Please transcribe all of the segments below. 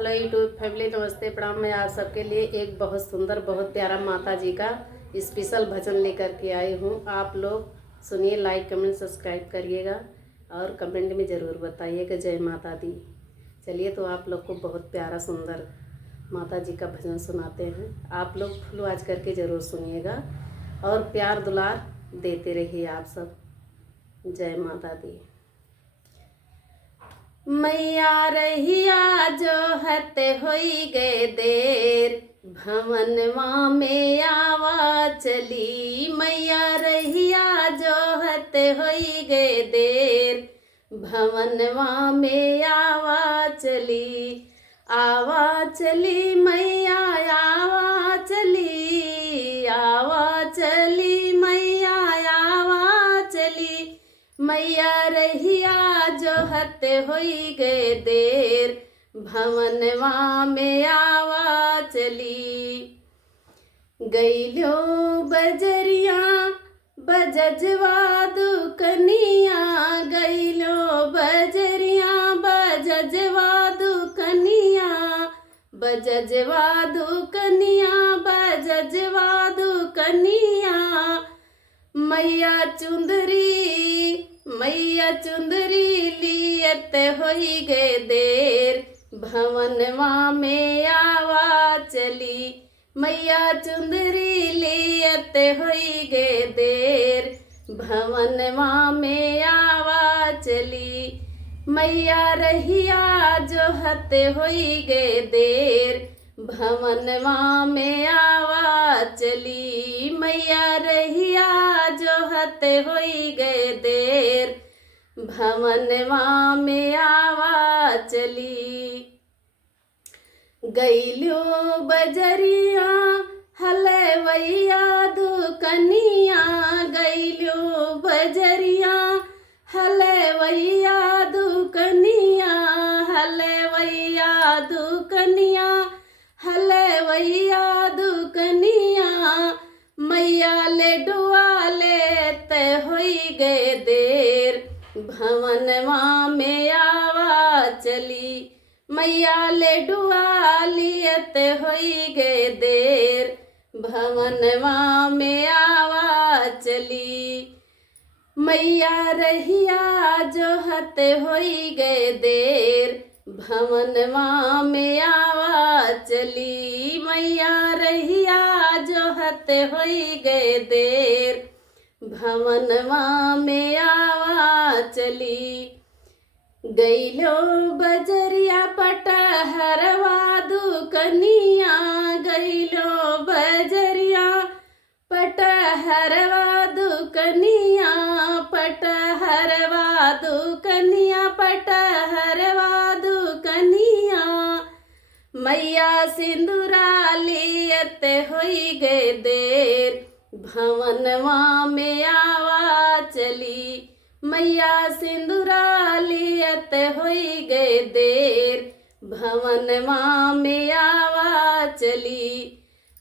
Hello YouTube family, नमस्ते प्रणाम। मैं आप सबके लिए एक बहुत सुंदर, बहुत प्यारा माता जी का स्पेशल भजन लेकर के आई हूँ। आप लोग सुनिए, लाइक कमेंट सब्सक्राइब करिएगा और कमेंट में ज़रूर बताइएगा जय माता दी। चलिए तो आप लोग को बहुत प्यारा सुंदर माता जी का भजन सुनाते हैं। आप लोग फुल आवाज करके ज़रूर सुनिएगा और प्यार दुलार देते रहिए आप सब। जय माता दी। मैया रहिया जो हते होई गे देर, भवनवा में आवा चली। मैया रहिया जो हते होई गे देर, भवनवा में आवा चली। आवा चली मैया आवा चली, आवा चली मैया आवा चली। मैया रहिया जो हते होई गे देर, भवनवा में आवा चली। गईलो बजरिया बजजवा दुकनिया, गईलो बजरिया बजजवा दुकनिया, बजजवा दुकनिया बजजवा दुकनिया। मैया चुंदरी लियत होई गे देर, भवनवा में आवा चली। मैया चुंदरी लियत होई गे देर, भवनवा में आवा चली। मैया रहिया जो हते होई गे देर, भवनवा में आवा चली। मैया रहिया जो हते होई गे देर, भवनवा में आवा चली। गईलो बजरिया हलवैया दुकनिया, गईलो बजरिया हलवैया दुकनिया, हलवैया दुकनिया, हलवैया दुकनिया। मैया लेडुआ लेते होई गे देर, भवनवा में आवा चली। मैया लेडुआ लियत होई गे देर, भवनवा में आवा चली। मैया रहिया जो हते होई गे देर, भवनवा में आवा चली। मैया रहिया जो हते होई गे देर, भवनवा में आवा चली। गईलो बजरिया पटहरवा दुकनिया, गईलो बजरिया पटहरवा दुकनिया, पटहरवा दुकनिया, पटहरवा दुकनिया। मैया सिंदूरा लियत होई गे देर, भवनवा में आवा चली। मैया सिंदूरा लियत होई गे देर, भवनवा में आवा चली।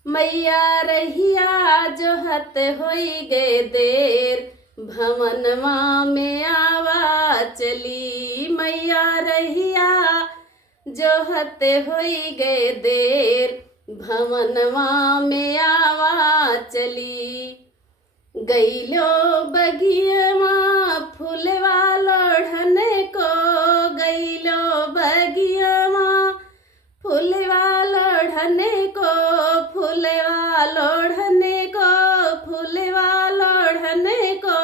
मैया रहिया जो हत होई गे देर, भवनवा में आवा चली। मैया रहिया जो हत होई गे देर, भवनवा में आवा चली। गईलो बगियवा फूलवा लोढ़ने को, गईलो बगियवा फूलवा लोढ़ने को, फूलवा लोढ़ने को, फूलवा लोढ़ने को।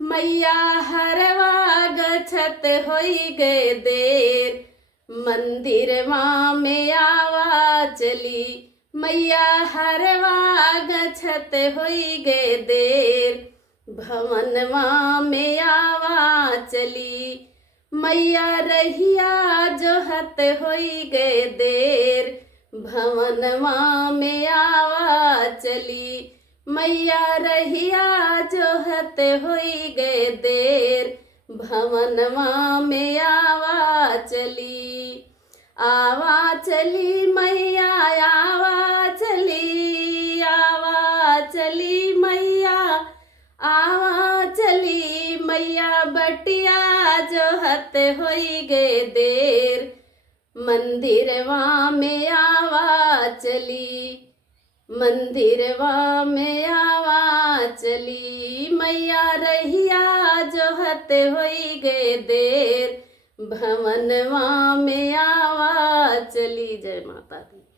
मैया हरवा गछत होई गे देर, मंदिरवा में आवा चली। मैया हरवा गछत होई गे देर, भवनवा में आवा चली। मैया रहिया जो हत होई गे देर, भवनवा में आवा चली। मैया रहिया जो हत होई गे देर, भवनवा में आवा चली। आवा चली मैया आवा चली, आवा चली मैया आवा चली। मैया बटिया जो हत होई गे देर, मंदिरवा में आवा चली, मंदिरवा में आवा चली, मैया रहिया जो हते होई गे देर, भवनवा में आवा चली। जय माता दी।